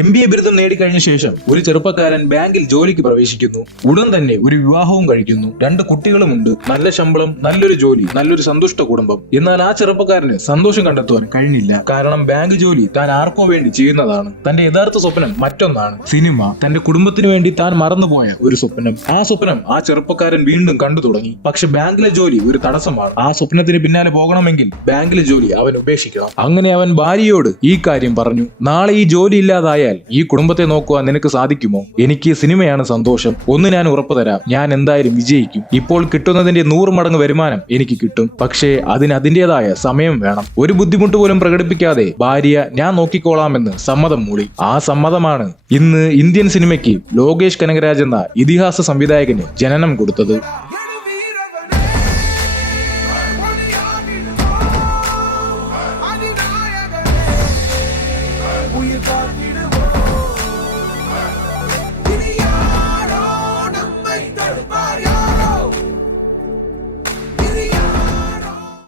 MBA ബിരുദം നേടിക്കഴിഞ്ഞ ശേഷം ഒരു ചെറുപ്പക്കാരൻ ബാങ്കിൽ ജോലിക്ക് പ്രവേശിക്കുന്നു. ഉടൻ തന്നെ ഒരു വിവാഹവും കഴിക്കുന്നു. 2 കുട്ടികളുമുണ്ട്. നല്ല ശമ്പളം, നല്ലൊരു ജോലി, നല്ലൊരു സന്തുഷ്ട കുടുംബം. എന്നാൽ ആ ചെറുപ്പക്കാരന് സന്തോഷം കണ്ടെത്തുവാൻ കഴിഞ്ഞില്ല. കാരണം ബാങ്ക് ജോലി താൻ ആർക്കോ വേണ്ടി ചെയ്യുന്നതാണ്. തന്റെ യഥാർത്ഥ സ്വപ്നം മറ്റൊന്നാണ്, സിനിമ. തന്റെ കുടുംബത്തിന് വേണ്ടി താൻ മറന്നുപോയ ഒരു സ്വപ്നം. ആ സ്വപ്നം ആ ചെറുപ്പക്കാരൻ വീണ്ടും കണ്ടു തുടങ്ങി. പക്ഷെ ബാങ്കിലെ ജോലി ഒരു തടസ്സമാണ്. ആ സ്വപ്നത്തിന് പിന്നാലെ പോകണമെങ്കിൽ ബാങ്കിലെ ജോലി അവൻ ഉപേക്ഷിക്കണം. അങ്ങനെ അവൻ ഭാര്യയോട് ഈ കാര്യം പറഞ്ഞു. നാളെ ഈ ജോലി ഇല്ലാതായാൽ ഈ കുടുംബത്തെ നോക്കുവാൻ നിനക്ക് സാധിക്കുമോ? എനിക്ക് സിനിമയാണ് സന്തോഷം. ഒന്ന് ഞാൻ ഉറപ്പു തരാം, ഞാൻ എന്തായാലും വിജയിക്കും. ഇപ്പോൾ കിട്ടുന്നതിന്റെ 100 മടങ്ങ് വരുമാനം എനിക്ക് കിട്ടും. പക്ഷേ അതിന് അതിന്റേതായ സമയം വേണം. ഒരു ബുദ്ധിമുട്ട് പോലും പ്രകടിപ്പിക്കാതെ ഭാര്യ ഞാൻ നോക്കിക്കോളാമെന്ന് സമ്മതം മൂളി. ആ സമ്മതമാണ് ഇന്ന് ഇന്ത്യൻ സിനിമയ്ക്ക് ലോകേഷ് കനകരാജ് എന്ന ഇതിഹാസ സംവിധായകന് ജനനം കൊടുത്തത്.